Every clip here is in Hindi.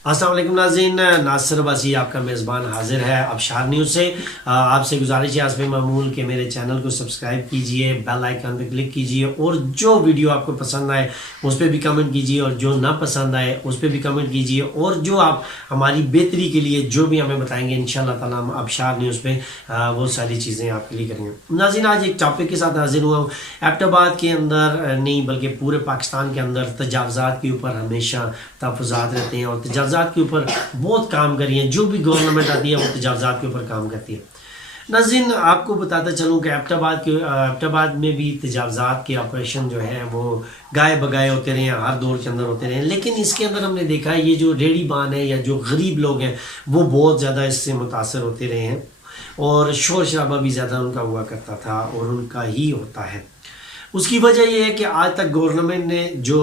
अस्सलाम वालेकुम नाज़रीन, नासिर अब्बासी आपका मेज़बान हाजिर है अबशार न्यूज़ से। आपसे गुजारिश है आसफ़ मामूल के मेरे चैनल को सब्सक्राइब कीजिए, बेल आइकन पर क्लिक कीजिए और जो वीडियो आपको पसंद आए उस पर भी कमेंट कीजिए और जो ना पसंद आए उस पर भी कमेंट कीजिए। और जो आप हमारी बेहतरी के लिए जो भी हमें बताएंगे इंशाअल्लाह ताला हम अबशार न्यूज़ पे वो सारी चीज़ें आपके लिए करेंगे। नाज़रीन, आज एक टॉपिक के साथ हाजिर हुआ हूँ। एबटाबाद के अंदर नहीं बल्कि पूरे पाकिस्तान के अंदर तजावज़ात के ऊपर हमेशा तहफ़्फ़ुज़ात रहते हैं और तजावज़ात के ऊपर बहुत काम करी है। जो भी गवर्नमेंट आती है वो तजावज़ात के ऊपर काम करती है। नाज़रीन, आपको बताता चलूँ कि एबटाबाद में भी तजावज़ात के ऑपरेशन जो है वो गाए बगाए होते रहे हैं, हर दौर के अंदर होते रहे हैं। लेकिन इसके अंदर हमने देखा है ये जो रेडी बान है या जो गरीब लोग हैं वो बहुत ज़्यादा इससे मुतासर होते रहे हैं और शोर शराबा भी ज़्यादा उनका हुआ करता था और उनका ही होता है। उसकी वजह यह है कि आज तक गवर्नमेंट ने जो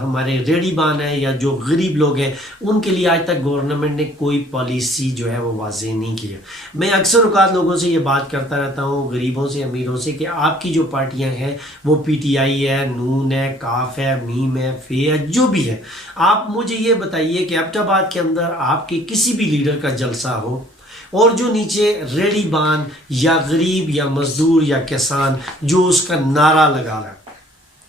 हमारे रेडी बान है या जो गरीब लोग हैं उनके लिए आज तक गवर्नमेंट ने कोई पॉलिसी जो है वो वाज़ेह नहीं की है। मैं अक्सर औकात लोगों से ये बात करता रहता हूँ, गरीबों से, अमीरों से, कि आपकी जो पार्टियाँ हैं वो PTI है, नून है, काफ है, मीम है, फे है, जो भी है, आप मुझे ये बताइए कि एबटाबाद के अंदर आपके किसी भी लीडर का जलसा हो और जो नीचे रेडी बान या गरीब या मजदूर या किसान जो उसका नारा लगा रहा है,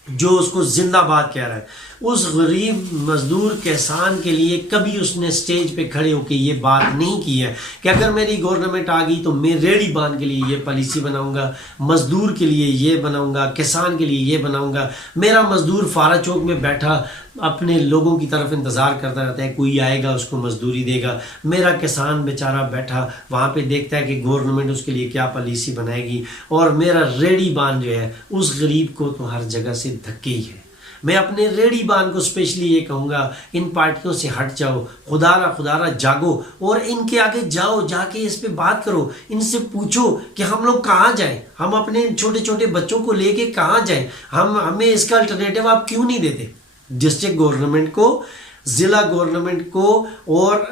जो उसको जिंदाबाद कह रहा है, उस गरीब मजदूर किसान के लिए कभी उसने स्टेज पे खड़े होकर ये बात नहीं की है कि अगर मेरी गवर्नमेंट आ गई तो मैं रेडी बान के लिए ये पॉलिसी बनाऊंगा, मजदूर के लिए ये बनाऊंगा, किसान के लिए ये बनाऊंगा। मेरा मजदूर फारा चौक में बैठा अपने लोगों की तरफ इंतज़ार करता रहता है, कोई आएगा उसको मजदूरी देगा। मेरा किसान बेचारा बैठा वहाँ पे देखता है कि गवर्नमेंट उसके लिए क्या पॉलिसी बनाएगी। और मेरा रेडी बान जो है उस गरीब को तो हर जगह से धक्के ही है। मैं अपने रेडी बान को स्पेशली ये कहूँगा, इन पार्टियों से हट जाओ, खुदारा जागो और इनके आगे जाओ, जाके इस पे बात करो, इनसे पूछो कि हम लोग कहाँ जाएं, हम अपने छोटे छोटे बच्चों को लेके कहाँ जाएं, हमें इसका अल्टरनेटिव आप क्यों नहीं देते। डिस्ट्रिक्ट गवर्नमेंट को, ज़िला गवर्नमेंट को और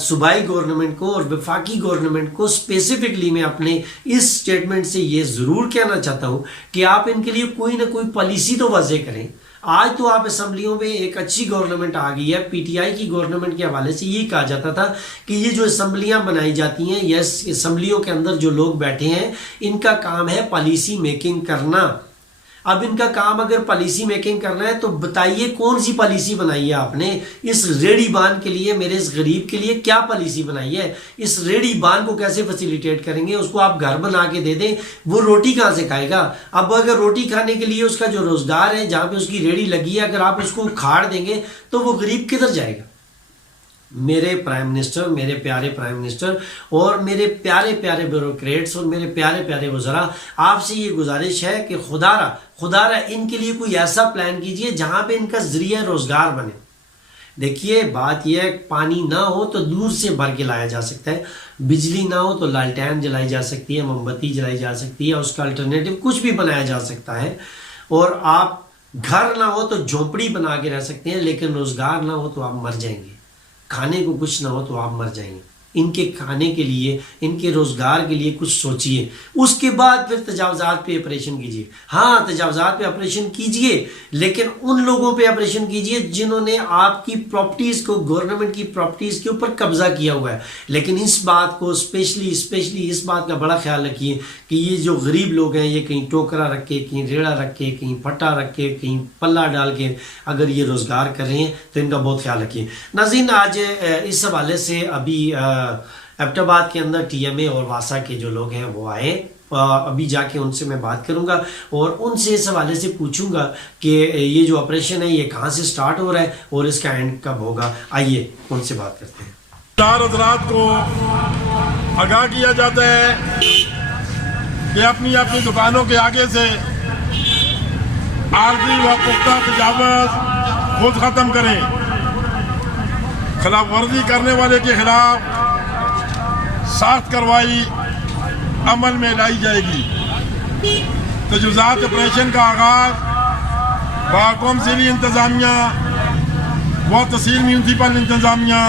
सूबाई गवर्नमेंट को और वफाकी गवर्नमेंट को स्पेसिफिकली मैं अपने इस स्टेटमेंट से ये ज़रूर कहना चाहता हूँ कि आप इनके लिए कोई ना कोई पॉलिसी तो वाज़ेह करें। आज तो आप असम्बलियों में एक अच्छी गवर्नमेंट आ गई है। PTI की गवर्नमेंट के हवाले से ये कहा जाता था कि ये जो असम्बलियाँ बनाई जाती हैं या असम्बलियों के अंदर जो लोग बैठे हैं इनका काम है पॉलिसी मेकिंग करना। अब इनका काम अगर पॉलिसी मेकिंग करना है तो बताइए कौन सी पॉलिसी बनाई है आपने इस रेडी बान के लिए, मेरे इस गरीब के लिए क्या पॉलिसी बनाई है। इस रेडी बान को कैसे फैसिलिटेट करेंगे, उसको आप घर बना के दे दें, वो रोटी कहाँ से खाएगा। अब अगर रोटी खाने के लिए उसका जो रोजगार है जहाँ पे उसकी रेडी लगी है अगर आप उसको उखाड़ देंगे तो वो गरीब किधर जाएगा। मेरे प्राइम मिनिस्टर, मेरे प्यारे प्राइम मिनिस्टर और मेरे प्यारे प्यारे ब्यूरोक्रेट्स और मेरे प्यारे प्यारे वज़रा, आपसे ये गुजारिश है कि खुदारा इनके लिए कोई ऐसा प्लान कीजिए जहाँ पे इनका ज़रिया रोज़गार बने। देखिए बात यह है, पानी ना हो तो दूर से भर के लाया जा सकता है, बिजली ना हो तो लालटेन जलाई जा सकती है, मोमबत्ती जलाई जा सकती है, उसका अल्टरनेटिव कुछ भी बनाया जा सकता है। और आप घर ना हो तो झोंपड़ी बना के रह सकते हैं, लेकिन रोज़गार ना हो तो आप मर जाएंगे। खाने को कुछ ना हो तो आप मर जाएंगे। इनके खाने के लिए, इनके रोजगार के लिए कुछ सोचिए, उसके बाद फिर तजावज़ात पे ऑपरेशन कीजिए। हाँ, तजावज़ात पे ऑपरेशन कीजिए, लेकिन उन लोगों पे ऑपरेशन कीजिए जिन्होंने आपकी प्रॉपर्टीज़ को, गवर्नमेंट की प्रॉपर्टीज़ के ऊपर कब्जा किया हुआ है। लेकिन इस बात को स्पेशली इस बात का बड़ा ख्याल रखिए कि ये जो गरीब लोग हैं ये कहीं टोकरा रख के, कहीं रेड़ा रख के, कहीं फट्टा रख के, कहीं पल्ला डाल के अगर ये रोज़गार कर रहे हैं तो इनका बहुत ख्याल रखिए। नाज़रीन, आज इस हवाले से अभी एबटाबाद के अंदर TMA और वासा के जो लोग हैं वो आए, अभी जाके उनसे मैं बात करूंगा और उनसे इस हवाले से पूछूंगा कि ये जो ऑपरेशन है ये कहाँ से स्टार्ट हो रहा है और इसका एंड कब होगा। आइए उनसे बात करते हैं। 4 हज़रात को आगाह किया जाता है कि अपनी अपनी दुकानों के आगे से आर्जी व पुख्ता तजावज़ खुद ख़त्म करें। खिलाफ वर्जी करने वाले के खिलाफ सख्त कार्रवाई अमल में लाई जाएगी। तजावज़ात ऑपरेशन का आगाज़ बाक़ौम ज़िली इंतज़ामिया व तहसील म्यूनसिपल इंतज़ामिया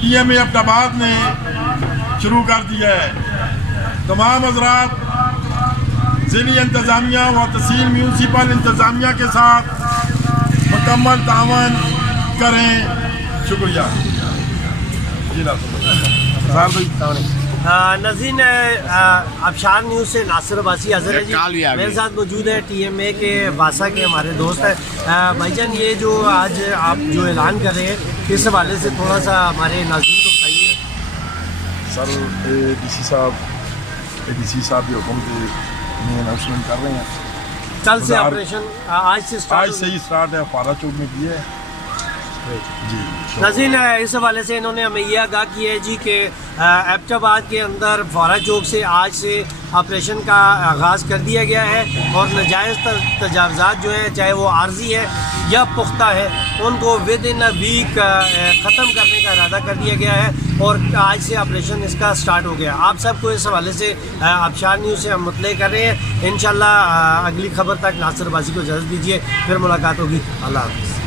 TMA एबटाबाद ने शुरू कर दिया है। तमाम हज़रात ज़िली इंतज़ामिया व तहसील म्यूनसिपल इंतज़ामिया के साथ मुकम्मल तावन करें। शुक्रिया जी नासिर भाई। नज़ीन अबशार न्यूज़ से नासिर अब्बासी हाजिर है जी। मेरे साथ मौजूद है TMA के वासा के हमारे दोस्त हैं। भाईजान ये जो आज आप जो ऐलान कर रहे हैं किस हवाले से थोड़ा सा हमारे नाज़रीन को बताइए। सर ADC साहब के हुक्म से अनाउंसमेंट कर रहे हैं। कल से ऑपरेशन आज से ही स्टार्ट है, फारा चौक में किया है जी। नाज़रीन इस हवाले से इन्होंने हमें यह आगाह किया है जी कि एबटाबाद के अंदर फारा चौक से आज से ऑपरेशन का आगाज़ कर दिया गया है और नाजायज़ तजावज़ात जो है चाहे वो आर्जी है या पुख्ता है उनको विद इन अ वीक ख़त्म करने का इरादा कर दिया गया है और आज से ऑपरेशन इसका स्टार्ट हो गया। आप सबको इस हवाले से अबशार न्यूज़ से हम मुतले कर रहे हैं। इंशाल्लाह अगली खबर तक नासिर अब्बासी को इजाज़त दीजिए, फिर मुलाकात होगी। अल्लाह हाफ़िज़।